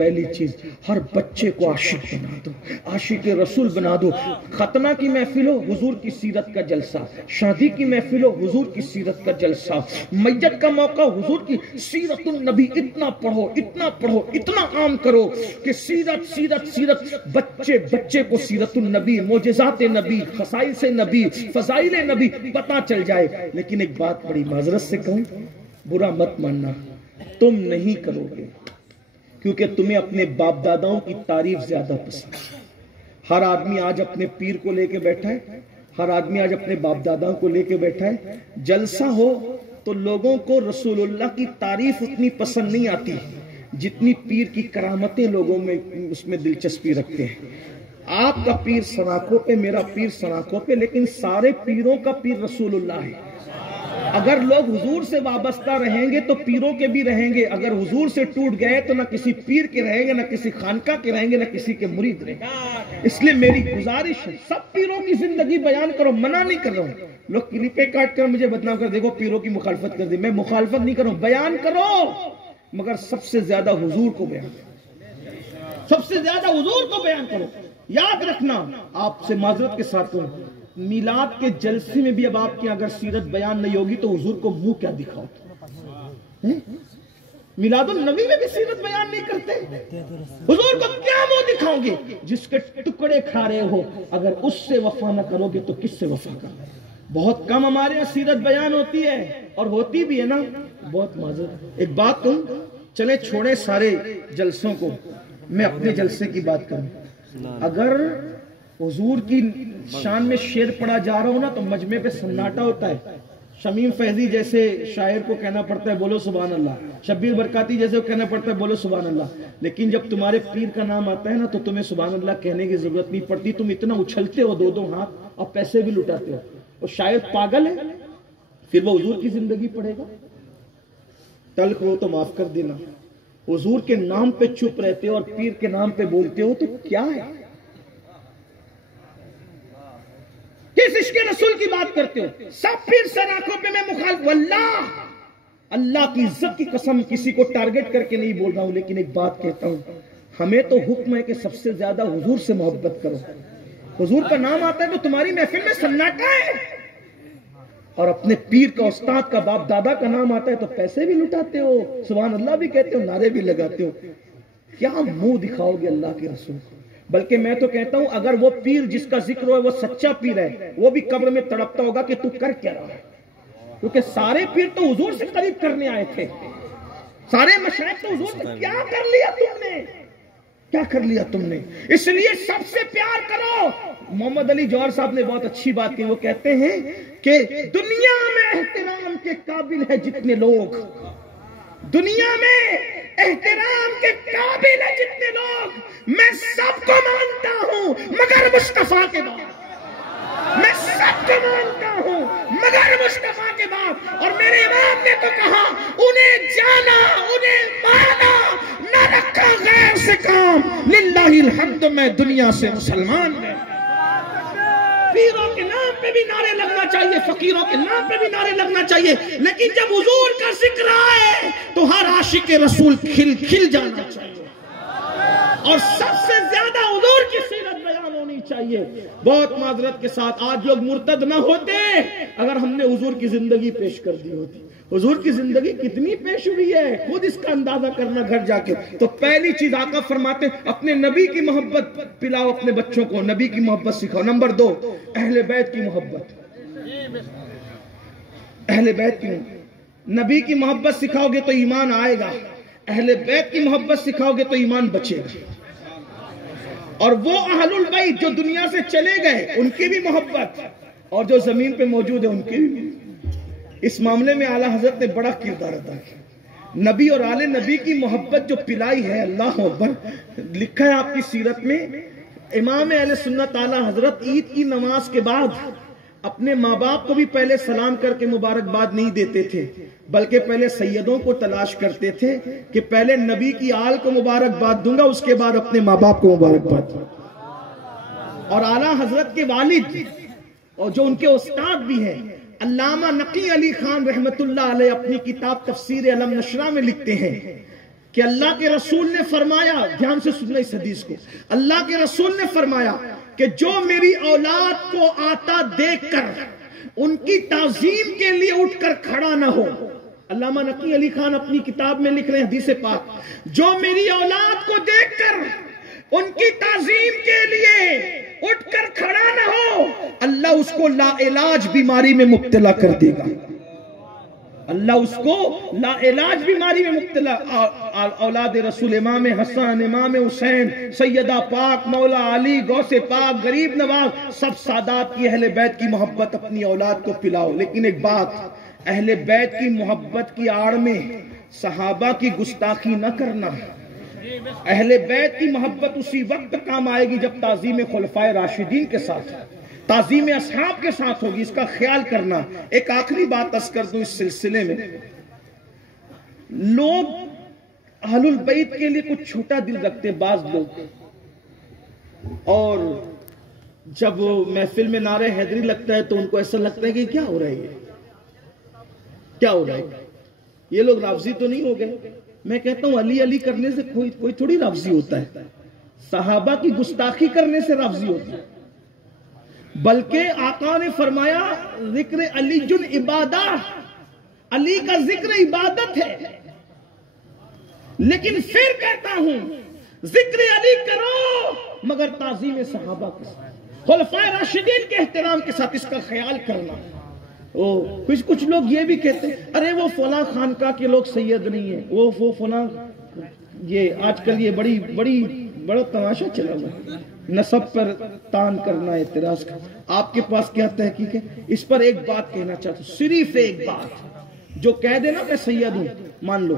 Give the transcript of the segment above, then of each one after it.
پہلی چیز ہر بچے کو عاشق بنا دو، عاشق رسول بنا دو۔ ختنہ کی محفل ہو حضور کی سیرت کا جلسہ، شادی کی محفل ہو حضور کی سیرت کا جلسہ، میت کا موقع حضور کی سیرت النبی اتنا پڑھو اتنا پڑھو اتنا عام کرو کہ سیرت سیرت سیرت بچے بچے کو سیرت النبی، معجزات نبی، خصائص نبی، فضائل نبی پتہ چل جائے۔ لیکن ایک بات بڑی معذرت سے کہوں، برا مت ماننا، تم نہیں کرو گے کیونکہ تمہیں اپنے باپ داداؤں کی تعریف زیادہ پسند ہے۔ ہر آدمی آج اپنے پیر کو لے کے بیٹھا ہے، ہر آدمی آج اپنے باپ داداؤں کو لے کے بیٹھا ہے۔ جلسہ ہو تو لوگوں کو رسول اللہ کی تعریف اتنی پسند نہیں آتی جتنی پیر کی کرامتیں لوگوں میں اس میں دلچسپی رکھتے ہیں۔ آپ کا پیر سناکوں پہ، میرا پیر سناکوں پہ، لیکن سارے پیروں کا پیر رسول اللہ ہے۔ اگر لوگ حضور سے وابستہ رہیں گے تو پیروں کے بھی رہیں گے، اگر حضور سے ٹوٹ گئے تو نہ کسی پیر کے رہیں گے، نہ کسی خانقاہ کے رہیں گے، نہ کسی کے مرید رہیں گے۔ اس لیے میری گزارش ہے سب پیروں کی زندگی بیان کرو، منع نہیں کر رہا ہوں۔ لوگ کلپیں کاٹ کر مجھے بدنام کر، دیکھو پیروں کی مخالفت کر دی، میں مخالفت نہیں کر رہا ہوں، بیان کرو، مگر سب سے زیادہ حضور کو بیان کرو، سب سے زیادہ حضور کو بیان کرو۔ یاد رکھنا، آپ سے معذرت کے ساتھ کہوں، میلاد کے جلسے میں بھی اب آپ کی اگر سیرت بیان نہیں ہوگی تو حضور کو منہ کیا دکھاؤ؟ میلاد النبی میں بھی سیرت بیان نہیں کرتے، حضور کو کیا منہ دکھاؤ گے؟ جس کے ٹکڑے کھا رہے ہو، اگر اس سے وفا نہ کرو گے تو کس سے وفا کرو؟ بہت کم ہمارے یہاں سیرت بیان ہوتی ہے، اور ہوتی بھی ہے نا، بہت معذرت۔ ایک بات تم چلے چھوڑے سارے جلسوں کو، میں اپنے جلسے کی بات کروں۔ اگر حضور کی شان میں شعر پڑھا جا رہا ہو نا تو مجمع پہ سناٹا ہوتا ہے۔ شمیم فیضی جیسے شاعر کو کہنا پڑتا ہے بولو سبحان اللہ، شبیر برکاتی جیسے کو کہنا پڑتا ہے بولو سبحان اللہ، لیکن جب تمہارے پیر کا نام آتا ہے نا تو تمہیں سبحان اللہ کہنے کی ضرورت نہیں پڑتی، تم اتنا اچھلتے ہو دو دو ہاتھ اور پیسے بھی لٹاتے ہو۔ اور شاعر پاگل ہے، پھر وہ حضور کی زندگی پڑھے گا؟ تلخ ہو تو معاف کر دینا، حضور کے نام پہ چپ رہتے ہو اور پیر کے نام پہ بولتے ہو تو کیا ہے؟ کس عشق رسول کی بات کرتے ہو؟ سب پیر سراخوں پہ میں مخالف، واللہ اللہ کی عزت کی قسم کسی کو ٹارگٹ کر کے نہیں بول رہا ہوں، لیکن ایک بات کہتا ہوں، ہمیں تو حکم ہے کہ سب سے زیادہ حضور سے محبت کرو۔ حضور کا نام آتا ہے تو تمہاری محفل میں سناٹا ہے، اور اپنے پیر کا، استاد کا، باپ دادا کا نام آتا ہے تو پیسے بھی لٹاتے ہو، سبحان اللہ بھی کہتے ہو، نعرے بھی لگاتے ہو۔ کیا منہ دکھاؤ گے اللہ کے رسول کو؟ بلکہ میں تو کہتا ہوں اگر وہ پیر جس کا ذکر ہو وہ سچا پیر ہے، وہ بھی قبر میں تڑپتا ہوگا کہ تو کر کیا رہا ہے، کیونکہ سارے پیر تو حضور سے قریب کرنے آئے تھے، سارے مشائخ تو حضور سے کیا کر لیا تم نے، کیا کر لیا تم نے؟ اس لیے سب سے پیار کرو۔ محمد علی جوہر صاحب نے بہت اچھی بات کی، وہ کہتے ہیں کہ دنیا میں احترام کے قابل ہے جتنے لوگ، دنیا میں احترام کے قابل ہے جتنے لوگ، میں سب کو مانتا ہوں مگر مصطفیٰ کے بعد، میں سب کو مانتا ہوں مگر مصطفیٰ کے بعد۔ اور میرے امام نے تو کہا انہیں جانا انہیں مانا، نہ رکھا غیر سے کام، للہ الحمد میں دنیا سے مسلمان ہوں۔ پیروں کے نام پہ بھی نعرے لگنا چاہیے، فقیروں کے نام پہ بھی نعرے لگنا چاہیے، لیکن جب حضور کا ذکر آئے تو ہر عاشق رسول کھل کھل جانا چاہیے، اور سب سے زیادہ حضور کی سیرت بیان ہونی چاہیے۔ بہت معذرت کے ساتھ آج لوگ مرتد نہ ہوتے اگر ہم نے حضور کی زندگی پیش کر دی ہوتی۔ حضور کی زندگی کتنی پیش ہوئی ہے، خود اس کا اندازہ کرنا گھر جا کے۔ تو پہلی چیز آقا فرماتے اپنے نبی کی محبت پلاؤ اپنے بچوں کو، نبی کی محبت سکھاؤ۔ نمبر 2، اہل بیت کی محبت، اہل بیت کی نبی کی محبت سکھاؤ گے تو ایمان آئے گا، اہل بیت کی محبت سکھاؤ گے تو ایمان بچے گا۔ اور وہ اہل البیت جو دنیا سے چلے گئے ان کی بھی محبت، اور جو زمین پہ موجود ہے ان کی بھی۔ اس معاملے میں اعلیٰ حضرت نے بڑا کردار ادا کیا، نبی اور آل نبی کی محبت جو پلائی ہے، اللہ اکبر۔ لکھا ہے آپ کی سیرت میں، امام اہل سنت اعلیٰ حضرت عید کی نماز کے بعد اپنے ماں باپ کو بھی پہلے سلام کر کے مبارکباد نہیں دیتے تھے، بلکہ پہلے سیدوں کو تلاش کرتے تھے کہ پہلے نبی کی آل کو مبارکباد دوں گا، اس کے بعد اپنے ماں باپ کو مبارکباد دوں گا۔ اور اعلیٰ حضرت کے والد اور جو ان کے استاد بھی ہیں علامہ نقی علی خان رحمت اللہ علیہ اپنی کتاب تفسیر علم نشرہ میں لکھتے ہیں کہ اللہ کے رسول نے فرمایا، دھیان سے سننا اس حدیث کو، اللہ کے رسول نے فرمایا کہ جو میری اولاد کو آتا دیکھ کر ان کی تعظیم کے لیے اٹھ کر کھڑا نہ ہو، علامہ نقی علی خان اپنی کتاب میں لکھ رہے ہیں حدیث پاک، جو میری اولاد کو دیکھ کر ان کی تعظیم کے لیے اٹھ کر کھڑا نہ ہو، اللہ اس کو لا علاج بیماری میں مبتلا کر دے گا، اللہ اس کو لا علاج بیماری میں مبتلا۔ اولاد رسول امام حسن، امام حسین، سیدہ پاک، مولا علی، غوث پاک، غریب نواز، سب سادات کی اہل بیت کی محبت اپنی اولاد کو پلاؤ، لیکن ایک بات، اہل بیت کی محبت کی آڑ میں صحابہ کی گستاخی نہ کرنا۔ اہل بیت کی محبت اسی وقت کام آئے گی جب تعظیم خلفائے راشدین کے ساتھ، تعظیم اصحاب کے ساتھ ہوگی، اس کا خیال کرنا۔ ایک آخری بات عرض کر دوں اس سلسلے میں، لوگ اہل البیت کے لیے کچھ چھوٹا دل رکھتے بعض لوگ، اور جب محفل میں نعرہ حیدری لگتا ہے تو ان کو ایسا لگتا ہے کہ کیا ہو رہا ہے، کیا ہو رہا ہے، یہ لوگ رافضی تو نہیں ہو گئے؟ میں کہتا ہوں علی علی کرنے سے کوئی تھوڑی رافضی ہوتا ہے، صحابہ کی گستاخی کرنے سے رافضی ہوتا ہے، بلکہ آقا نے فرمایا ذکر علی جن عبادہ، علی کا ذکر عبادت ہے، لیکن پھر کہتا ہوں ذکر علی کرو مگر تعظیم صحابہ کے ساتھ، خلفائے راشدین کے احترام کے ساتھ، اس کا خیال کرنا۔ کچھ لوگ یہ بھی کہتے ہیں ارے وہ فلاں خانقاہ کے لوگ سید نہیں ہیں، وہ فلاں، یہ آج کل یہ بڑا تماشا چلا ہوا، نسب پر تان کرنا، اعتراض کرنا۔ آپ کے پاس کیا تحقیق ہے اس پر؟ ایک بات کہنا چاہتا ہوں، صرف ایک بات، جو کہہ دینا میں سید ہوں مان لو،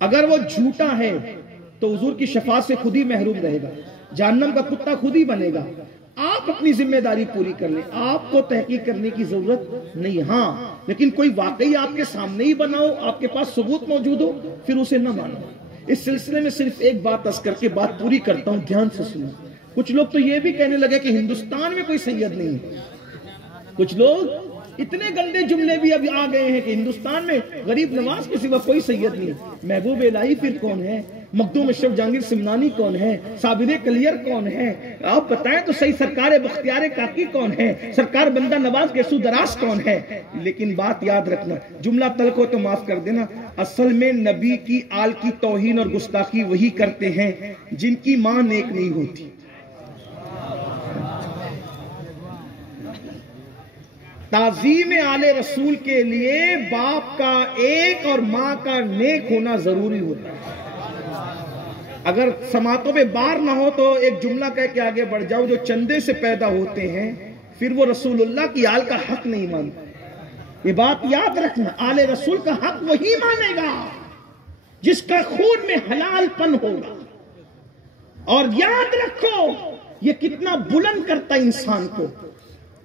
اگر وہ جھوٹا ہے تو حضور کی شفاعت سے خود ہی محروم رہے گا، جہنم کا کتا خود ہی بنے گا۔ آپ اپنی ذمہ داری پوری کر لیں، آپ کو تحقیق کرنے کی ضرورت نہیں، ہاں لیکن کوئی واقعی آپ کے سامنے ہی بناؤ، آپ کے پاس ثبوت موجود ہو، پھر اسے نہ مانو۔ اس سلسلے میں صرف ایک بات عرض کر کے بات پوری کرتا ہوں، دھیان سے سنو۔ کچھ لوگ تو یہ بھی کہنے لگے کہ ہندوستان میں کوئی سید نہیں ہے، کچھ لوگ اتنے گندے جملے بھی اب آ گئے ہیں کہ ہندوستان میں غریب نواز کے سوا کوئی سید نہیں۔ محبوب الہی پھر کون ہے؟ مخدوم اشرف جہانگیر سمنانی کون ہے؟ صابر کلیر کون ہے؟ آپ بتائیں تو صحیح، سرکار بختیار کاکی کون ہے؟ سرکار بندہ نواز گیسو دراز کون ہے؟ لیکن بات یاد رکھنا، جملہ تلخ ہو تو معاف کر دینا، اصل میں نبی کی آل کی توہین اور گستاخی وہی کرتے ہیں جن کی ماں نیک نہیں ہوتی۔ تعظیم آل رسول کے لیے باپ کا ایک اور ماں کا نیک ہونا ضروری ہوتا ہے۔ اگر سماعتوں پہ بار نہ ہو تو ایک جملہ کہہ کے آگے بڑھ جاؤ، جو چندے سے پیدا ہوتے ہیں پھر وہ رسول اللہ کی آل کا حق نہیں مانتے۔ یہ بات یاد رکھنا، آل رسول کا حق وہی مانے گا جس کا خون میں حلال پن ہوگا۔ اور یاد رکھو یہ کتنا بلند کرتا انسان کو۔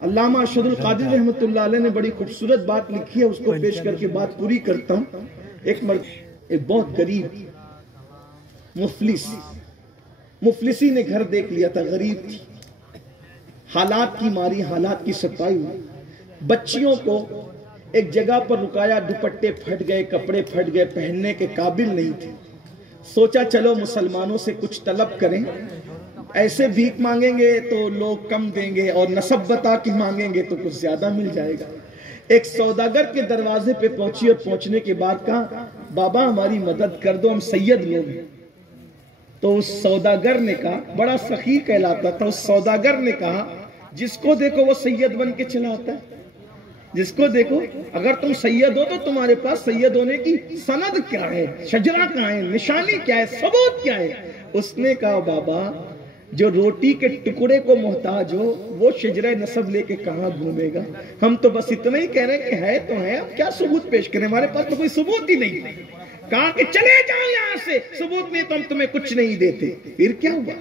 علامہ ارشد القادری رحمۃ اللہ علیہ نے بڑی خوبصورت بات لکھی ہے، اس کو پیش کر کے بات پوری کرتا ہوں۔ ایک بہت غریب مفلسی نے گھر دیکھ لیا تھا، غریب تھی، حالات کی ماری، حالات کی ستائی ہوئی، بچیوں کو ایک جگہ پر رکایا، دوپٹے پھٹ گئے، کپڑے پھٹ گئے، پہننے کے قابل نہیں تھے۔ سوچا چلو مسلمانوں سے کچھ طلب کریں، ایسے بھیک مانگیں گے تو لوگ کم دیں گے اور نسب بتا کے مانگیں گے تو کچھ زیادہ مل جائے گا۔ ایک سوداگر کے دروازے پہ پہنچی اور پہنچنے کے بعد کہا بابا ہماری مدد کر دو، ہم سید لوگ ہیں۔ تو اس سوداگر نے کہا، بڑا سخی کہلاتا تھا، اس سوداگر نے کہا جس کو دیکھو وہ سید بن کے چلا آتا ہے، جس کو دیکھو، اگر تم سید ہو تو تمہارے پاس سید ہونے کی سند کیا ہے، شجرہ کہاں ہے، نشانی کیا ہے، ثبوت کیا ہے؟ اس نے کہا بابا جو روٹی کے ٹکڑے کو محتاج ہو وہ شجرہ نسب لے کے کہاں گھومے گا؟ ہم تو بس اتنا ہی کہہ رہے ہیں کہ ہے تو ہے، اب کیا ثبوت پیش کریں، ہمارے پاس تو کوئی ثبوت ہی نہیں۔ کہا کہ چلے جاؤ یہاں سے، ثبوت نہیں تو ہم تمہیں کچھ نہیں دیتے۔ پھر کیا ہوا؟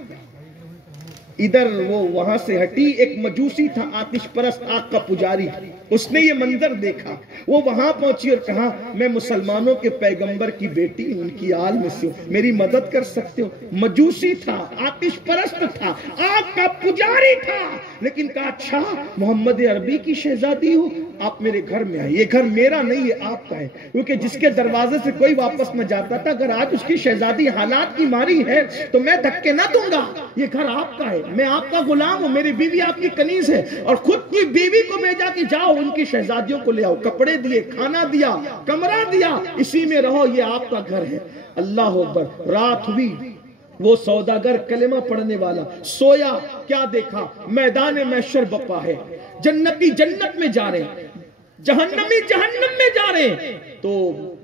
ادھر وہ وہاں سے ہٹی، ایک مجوسی تھا آتش پرست، آگ کا پجاری، اس نے یہ منظر دیکھا، وہ وہاں پہنچی اور کہا میں مسلمانوں کے پیغمبر کی بیٹی ہوں، ان کی آل میں سے ہوں، میری مدد کر سکتے ہو؟ مجوسی تھا، آتش پرست تھا، آگ کا پجاری تھا، لیکن کہا اچھا محمد عربی کی شہزادی ہو، آپ میرے گھر میں آئے، یہ گھر میرا نہیں یہ آپ کا ہے، کیونکہ جس کے دروازے سے کوئی واپس نہ جاتا تھا، اگر آج اس کی شہزادی حالات کی ماری ہے تو میں دھکے نہ دوں گا، یہ گھر آپ کا ہے، میں آپ کا غلام ہوں، میری بیوی آپ کی کنیز ہے، اور خود کی بیوی کو بھیجا کہ جاؤ ان کی شہزادیوں کو لے آؤ، کپڑے دیے، کھانا دیا، کمرہ دیا، اسی میں رہو، یہ آپ کا گھر ہے۔ اللہ اکبر۔ رات ہوئی، وہ سوداگر کلمہ پڑھنے والا سویا، کیا دیکھا؟ میدان محشر بپا ہے، جنتی جنت میں جا رہے ہیں، جہنمی جہنم میں جا رہے ہیں، تو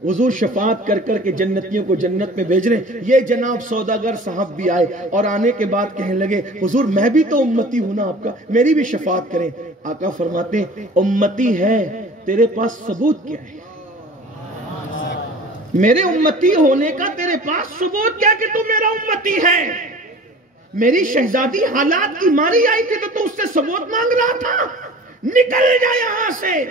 حضور شفاعت کر کر کے جنتیوں کو جنت میں بھیج رہے ہیں۔ یہ جناب سوداگر صاحب بھی آئے اور آنے کے بعد کہنے لگے حضور میں بھی تو امتی ہوں نا آپ کا، میری بھی شفاعت کریں۔ آقا فرماتے ہیں امتی ہے، تیرے پاس ثبوت کیا ہے؟ میرے امتی ہونے کا تیرے پاس ثبوت کیا کہ تو میرا امتی ہے؟ میری شہزادی حالات کی ماری آئی تھی تو اس سے ثبوت مانگ رہا تھا؟ نکل جا یہاں سے،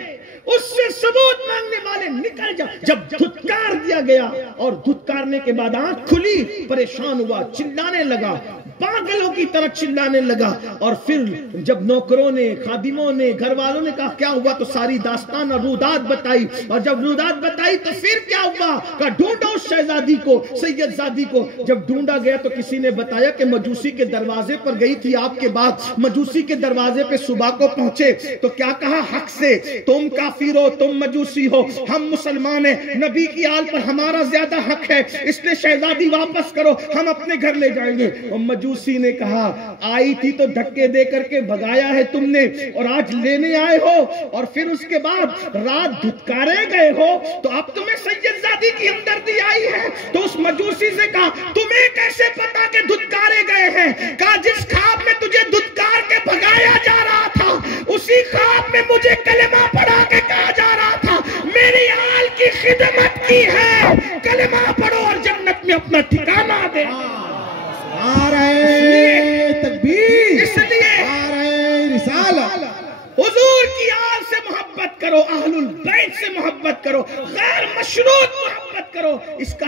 اس سے ثبوت مانگنے والے نکل جا۔ جب دھتکار دیا گیا اور دھتکارنے کے بعد آنکھ کھلی، پریشان ہوا، چلانے لگا، پاگلوں کی طرح چلانے لگا، اور پھر جب نوکروں نے، خادموں نے، گھر والوں نے کہا کیا ہوا تو ساری داستان اور رودات بتائی، اور جب رودات بتائی تو پھر کیا ہوا؟ کہا ڈھونڈو اس شہزادی کو، سید زادی کو۔ جب ڈھونڈا گیا تو کسی نے بتایا کہ مجوسی کے دروازے پر گئی تھی آپ کے بعد، مجوسی کے دروازے پہ صبح کو پہنچے تو کیا کہا حق سے، تم کافر ہو، تم مجوسی ہو، ہم مسلمان ہیں، نبی کی آل پر ہمارا زیادہ حق ہے، اس لیے شہزادی واپس کرو، ہم اپنے گھر لے جائیں گے۔ اور مجوسی نے کہا آئی تھی تو دھکے دے کر کے بھگایا ہے تم نے، اور آج لینے آئے ہو، اور پھر اس کے بعد رات دھتکارے گئے ہو، تو اب تمہیں سید زادی کی ہمدردی آئی ہے۔ تو اس مجوسی سے کہا تمہیں کیسے پتا کہ دھتکارے گئے ہیں؟ کہا جس خواب میں تجھے دھتکار کے بھگایا جا رہا تھا، اسی خواب میں مجھے کلمہ پڑھا کے کہا جا رہا تھا میری آل کی خدمت کی ہے، کلمہ پڑھو اور جنت میں اپنا ٹھکانہ دے۔ تکبیر، اس لیے حضور کی آل سے محبت کرو، اہل البیت سے محبت کرو، غیر مشروط محبت کرو، اس کا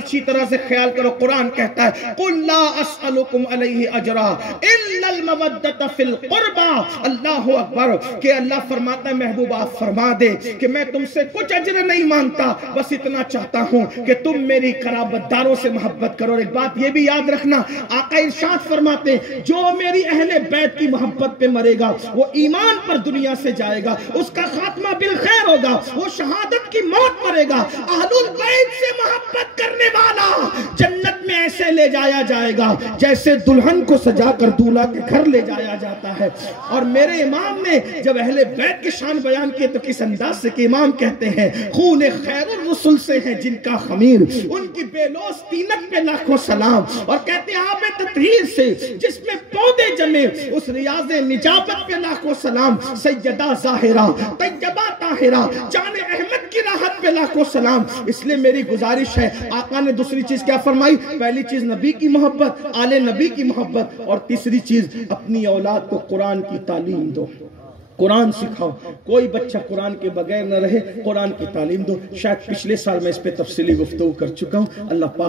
اچھی طرح سے خیال کرو۔ قرآن کہتا ہے قُلْ لَا أَسْأَلُكُمْ عَلَيْهِ أَجْرًا إِلَّا الْمَوَدَّةَ فِي الْقُرْبَى۔ اللہ اکبر، کہ اللہ فرماتا ہے محبوب آپ فرما دے کہ میں تم سے کچھ اجر نہیں مانگتا، بس اتنا چاہتا ہوں کہ تم میری قرابت داروں سے محبت کرو۔ اور ایک بات یہ بھی یاد رکھنا، آقا ارشاد فرماتے ہیں جو میری اہل بیت کی محبت پہ مرے گا وہ ایمان پر دنیا سے جائے گا، اس کا خاتمہ بالخیر ہوگا، وہ شہادت کی موت مرے گا۔ اہل البیت سے محبت کرنے والا جنت میں ایسے لے جایا جائے گا جیسے دلہن کو سجا کر دولہا کے گھر لے جایا جاتا ہے۔ اور میرے امام نے جب اہل بیت کے شان بیان کیے تو کس انداز سے کہ امام کہتے ہیں خون خیر الرسل سے ہے جن کا خمیر، ان کی بے لوث طینت پہ لاکھوں سلام، اور کہتے ہیں آب تطہیر سے جس میں پودے جمے اس ریاض نجابت پہ لاکھوں سلام، سیدہ ظاہرہ طیبہ طاہرہ جان احمد کی راحت پہ لاکھوں سلام۔ اس لیے میری گزارش ہے، آقا نے دوسری چیز کیا فرمائی؟ پہلی چیز نبی کی محبت، آل نبی کی محبت، اور تیسری چیز اپنی اولاد کو قرآن کی تعلیم دو، قرآن سکھاؤ، کوئی بچہ قرآن کے بغیر نہ رہے، قرآن کی تعلیم دو۔ شاید پچھلے سال میں اس پہ تفصیلی گفتگو کر چکا ہوں۔ اللہ پاک